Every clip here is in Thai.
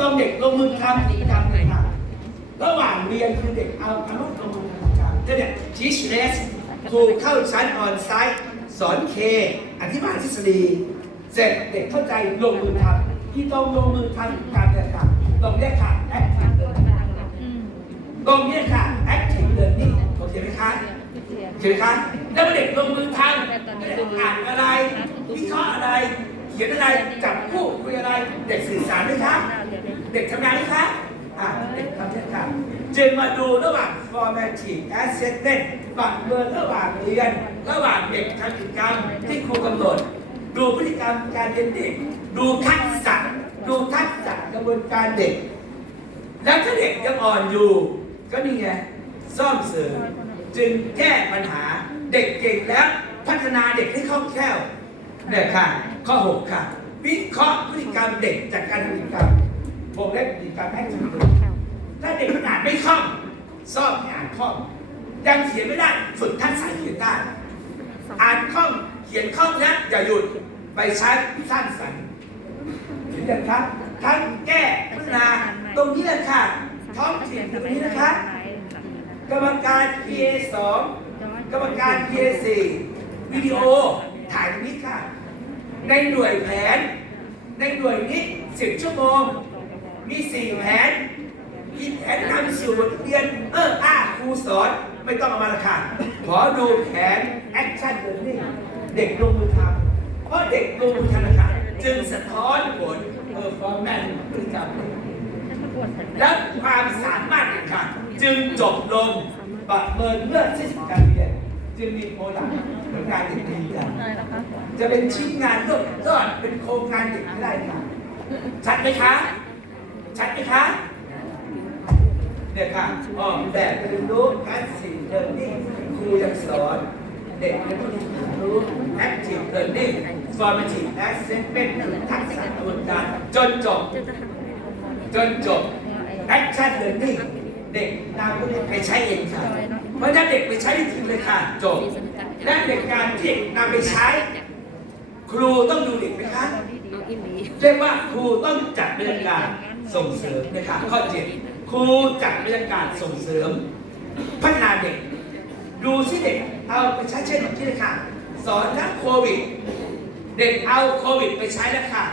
ต้องเด็กลงมือทำกิจกรรมเลยค่ะระหว่างเรียนคือเด็กเอาอารมณ์ลงมือทำกิจกรรมเนี่ย teach less ครูเข้าชั้นออนไซต์สอนเค อธิบายทฤษฎี เสร็จเด็กเข้าใจลงมือทำที่ต้องลงมือทำการกระทำตรงเนี้ยค่ะ active learning ตรงเนี้ยค่ะ active learning โอเคไหมคะโอเคไหมคะแล้วเด็กลงมือทำเด็กอ่านอะไรวิเคราะห์อะไร เขียนอะไรจับคู่คุยอะไร เด็กสื่อสารไหมคะเด็กทำงานไหมคะอ่าเด็กทำเช่นกันจึงมาดูระหว่าง formative assessment ประเมินระหว่างเรียน ระหว่างเด็กทำกิจกรรมที่ครูกำหนด ดูพฤติกรรมการเรียนเด็ก ดูทักษะดูทักษะกระบวนการเด็ก แล้วถ้าเด็กยังอ่อนอยู่ ก็นี่ไงซ่อมเสริมจึงแก้ปัญหาเด็กเก่งแล้วพัฒนาเด็กให้คล่องแคล่วเนี่ยค่ะ ข้อ 6 ค่ะ วิเคราะห์พฤติกรรมเด็กจากการพฤติกรรมวงเล็บพฤติกรรมแอคทีฟถ้าเด็กขนาดไม่คล่องซ่อมอ่านคล่องยังเขียนไม่ได้ฝึกทักษะเขียนได้อ่านคล่องเขียนคล่องนะอย่าหยุดไปใช้สร้างสรรค์เห็นยังครับทั้งแก้พัฒนาตรงนี้แหละค่ะท้องถิ่นตรงนี้นะคะกรรมการ PA 2กรรมการ PA 4วิดีโอถ่ายตรงนี้ค่ะ ในหน่วยแผน ในหน่วยนี้10ชั่วโมง มี4แผนมีแผนนำสู่บทเรียน เอออ้าครูสอนไม่ต้องเอามาละค่ะขอดูแผน Action Learning เด็กลงมือทำเพราะเด็กลงมือทำนะคะจึงสะท้อนผล performance พฤติกรรมและความสามารถอีกค่ะจึงจบลงประเมินเมื่อสิ้นการเรียน จึงมีโปรดักต์ผลงานเด็กดีกันจะเป็นชิ้นงานยอดยอดเป็นโครงงานเด็กไม่ได้ค่ะชัดไหมคะ ชัดไหมคะเนี่ยค่ะออกแบบเรียนรู้การสิ่งเรียนรู้ครูยังสอนเด็กเรียนรู้ active learning formative assessment ทักษะกระบวนการจนจบ จนจบ action learning เด็กนำไปใช้เองค่ะ เพราะถ้าเด็กไปใช้จริงเลยค่ะจบและเด็กการที่นำไปใช้ ครูต้องดูเด็กไหมคะเรียกว่าครูต้องจัดบรรยากาศส่งเสริมนะคะข้อเจ็ดครูจัดบรรยากาศส่งเสริม พัฒนาเด็ก ดูสิเด็กเอาไปใช้เช่นที่เลยค่ะ สอนนักโควิด เด็กเอาโควิดไปใช้แล้วค่ะ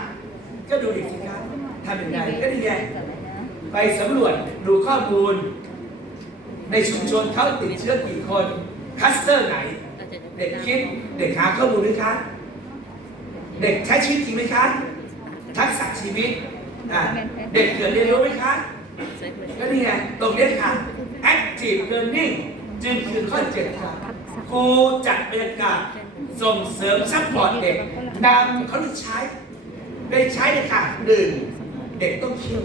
ก็ดูเด็กสิครับทำยังไงก็ดีไงไปสำรวจดูข้อมูล ในชุมชนเขาติดเชื้อกี่คนคัสเตอร์ไหน เด็กคิดเด็กหาข้อมูลไหมคะ เด็กใช้ชีวิตจริงไหมคะ ทักษะชีวิต เด็กเกิดเรียนรู้ไหมคะ ก็นี่ไงตรงนี้ค่ะ active learning จึงคือข้อเจ็ดค่ะครูจัดบรรยากาศส่งเสริมซัพพอร์ตเด็กนำเขาได้ใช้ได้ใช้เลยค่ะหนึ่งเด็กต้องคิด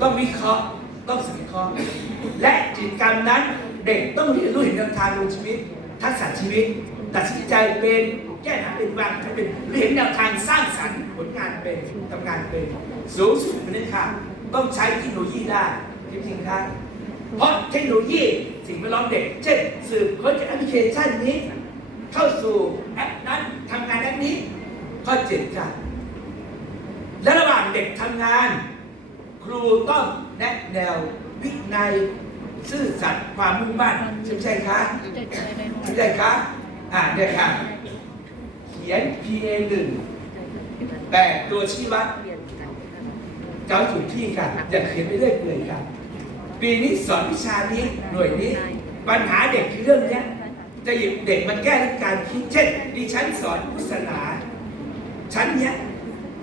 ต้องวิเคราะห์ ต้องสังเคราะห์และกิจกรรมนั้นเด็กต้องเรียนรู้เห็นแนวทางลงชีวิต ทักษะชีวิต ตัดสินใจเป็นแก้ปัญหาเป็นวางแผนเป็นเห็นแนวทางสร้างสรรค์ผลงานเป็นทำงานเป็นสูงสุดเลยค่ะต้องใช้เทคโนโลยีได้จริงๆครับเพราะเทคโนโลยีสิ่งแวดล้อมเด็ก เช่นสืบค้นจากแอปพลิเคชันนี้ เข้าสู่แอปนั้นทำงานแอปนี้ข้อเจ็ดค่ะและระหว่างเด็กทำงาน ครูต้องแนะแนววินัยซื่อสัตย์ความมุ่งมั่นใช่ไหมใช่คะใช่ไหมคะอ่าเนี่ยค่ะเขียน PA หนึ่งแต่ตัวชี้วัดเจ้าถูกที่กันอย่าเขียนไปเรื่อยเปื่อยกันปีนี้สอนวิชานี้หน่วยนี้ ปัญหาเด็กคือเรื่องนี้จะหยิบเด็กมาแก้ด้วยการคิดเช่นดิฉันสอนพุทธศาสนาชั้นเนี้ย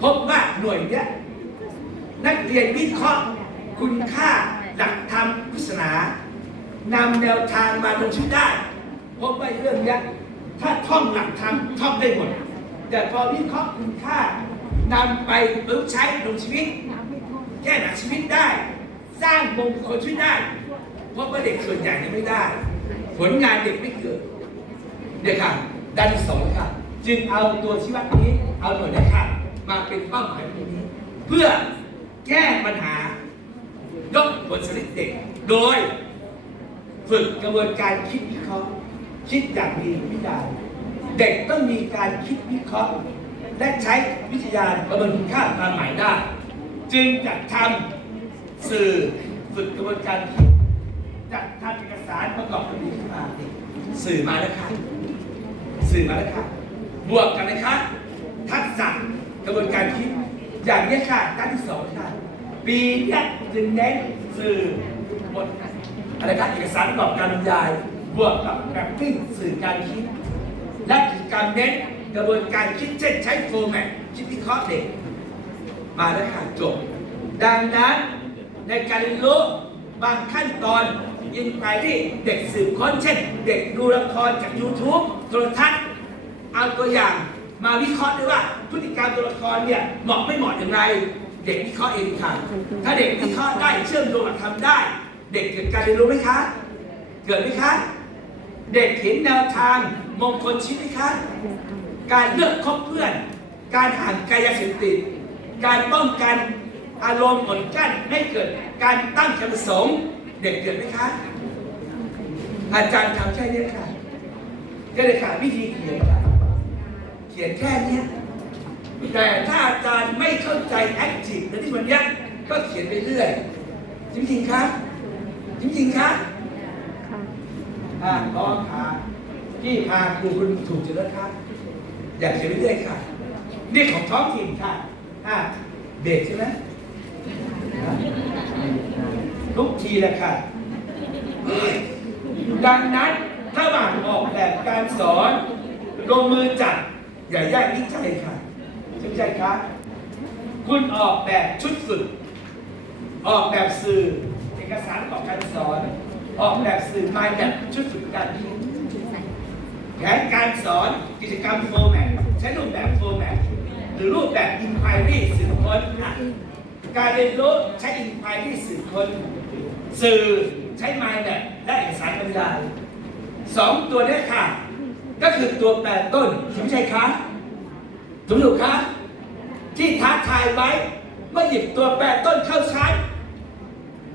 พบว่าหน่วยเนี้ย นักเรียนวิเคราะห์คุณค่าหลักธรรมพุทธศาสนานำแนวทางมาลงชีวิตได้พบว่าเรื่องนี้ถ้าท่องหลักธรรมท่องได้หมด แต่พอวิเคราะห์คุณค่านำไปประยุกต์ใช้ลงชีวิต แก้หนักชีวิตได้ สร้างมงคลชีวิตได้ เพราะว่าเด็กส่วนใหญ่ยังไม่ได้ ผลงานเด็กไม่เกิดเด็กค่ะด้านสองค่ะจึงเอาตัวชีวัดนี้เอาหน่วยนี้ค่ะมาเป็นเป้าหมายตรงนี้ เพื่อ แก้ปัญหายกผลสำเร็จเด็ก โดย ฝึกกระบวนการคิดวิเคราะห์คิดอย่างมีวินัยเด็กต้องมีการคิดวิเคราะห์ และใช้วิทยาประเมินคุณค่าความหมายได้ จึงจัดทำสื่อฝึกกระบวนการคิดจัดทำเอกสารประกอบคดีขึ้นมาสื่อมาแล้วค่ะสื่อมาแล้วค่ะบวกกันนะคะทักษะกระบวนการคิด อย่างนี้ค่ะด้านที่สองค่ะ ปีนี้ยจึงเน้นสื่อบทอะไรครับเอกสารประกอบการบรรยายบวกกับแบบปิ้งสื่อการคิด และกิจกรรมเน้นกระบวนการคิดเช่นใช้โฟร์แมตคิดวิเคราะห์เด็ก มาแล้วค่ะจบ ดังนั้นในการเรียนรู้บางขั้นตอนยินไปที่เด็กสืบค้นเช่น เด็กดูละครจาก YouTube โทรทัศน์เอาตัวอย่างมาวิเคราะห์ด้วยว่า พฤติกรรมตัวละครเนี่ยเหมาะไม่เหมาะอย่างไร เด็กวิเคราะห์เองค่ะ ถ้าเด็กวิเคราะห์ได้เชื่อมโยงกับทำได้ เด็กเกิดการเรียนรู้ไหมคะ เกิดไหมคะ เด็กเห็นแนวทางมงคลชีวิตไหมคะ การเลือกคบเพื่อน การห่างไกลยาเสพติด การป้องกันอารมณ์อดกลั้นไม่เกิดการตั้งคำประสงค์เด็กเกิดไหมคะ อาจารย์ทำแค่เนี้ยค่ะก็เลยค่ะวิธีเขียนค่ะเขียนแค่เนี้ย แต่ถ้าอาจารย์ไม่เข้าใจแอคทีฟในที่วันเนี้ยก็เขียนไปเรื่อยจริงๆครับจริงๆครับอ่าน้องค่ะที่พาครูคุณถูกจุดแล้วครับ อยากเขียนไปเรื่อยค่ะนี่ของท้องถิ่นค่ะอ่าเด็กใช่ไหมทุกทีแหละค่ะ ดังนั้นถ้าหว่างออกแบบการสอน ลงมือจัด อย่าแยกวิจัยค่ะ ช่ไหมครับคุณออกแบบชุดฝึก ออกแบบสื่อเอกสารประกอบการสอน ออกแบบสื่อมาแบบชุดฝึกการคิดแผนการสอนกิจกรรมโฟร์แมตใช้รูปแบบโฟร์แมตหรือรูปแบบอินควายรี่สืบค้นการเรียนรู้ใช้อินควายรี่สืบค้นสื่อใช้ไมล์แบบและเอกสารบรรยายสองตัวนี้ค่ะ ก็คือตัวแปรต้นใช่ไหมใช่คะ ถูกถูกคะที่ท้าทายไว้เมื่อหยิบตัวแปรต้นเข้าใช้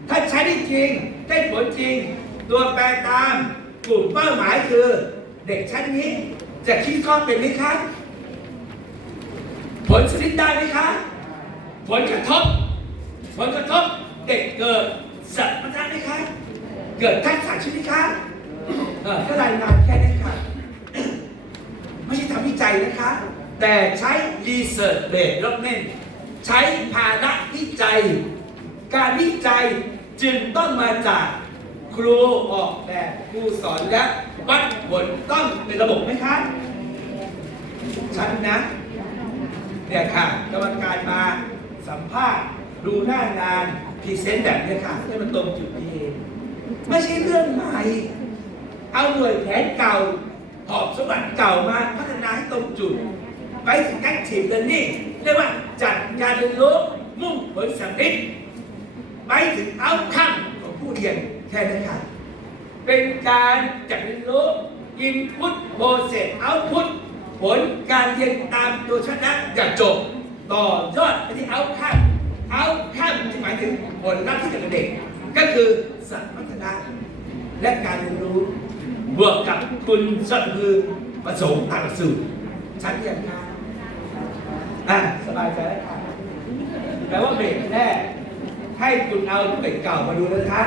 ถ้าใช้ได้จริง ได้ผลจริง ตัวแปรตามกลุ่มเป้าหมายคือ เด็กชั้นนี้จะคิดข้อเป็นไหมคะผลชนิดได้ไหมคะผลกระทบ ผลกระทบเด็กเกิดสัตว์พัฒนาไหมคะเกิดทักษะชีวิตคะเออก็รายงานแค่นี้ค่ะไม่ใช่ทำวิจัยนะคะ แต่ใช้ research based development ใช้ภาระวิจัย การวิจัยจึงต้องมาจากครูออกแบบครูสอนและวัดผลต้องเป็นระบบไหมคะชัดนะเนี่ยค่ะกรรมการมาสัมภาษณ์ ดูหน้างานพรีเซนต์แบบเนี้ค่ะให้มันตรงจุดดีไม่ใช่เรื่องใหม่ เอาหน่วยแผนเก่าหอบสมบัติเก่ามาพัฒนาให้ตรงจุด ไปถึง active learning เรียกว่าจัดการเรียนรู้มุ่งผลสำเร็จไปถึงเอาคำของผู้เรียนแค่นั้นค่ะเป็นการจัดเรียนรู้ input process output ผลการเรียนตามตัวชนะอย่าจบ ต่อยอดไปที่เอาข้ามเอาข้ามที่หมายถึงผลลัพธ์ที่เกิดกับเด็ก ก็คือสัมพัฒนาและการเรียนรู้บวกกับคุณสมคือประสงค์ตามหลักสูตรชัดยังคะอะส บายใจแล้วค่ะแปลว่าเบรกแรกให้คุณเอาเบรกเก่ามาดูนะคะ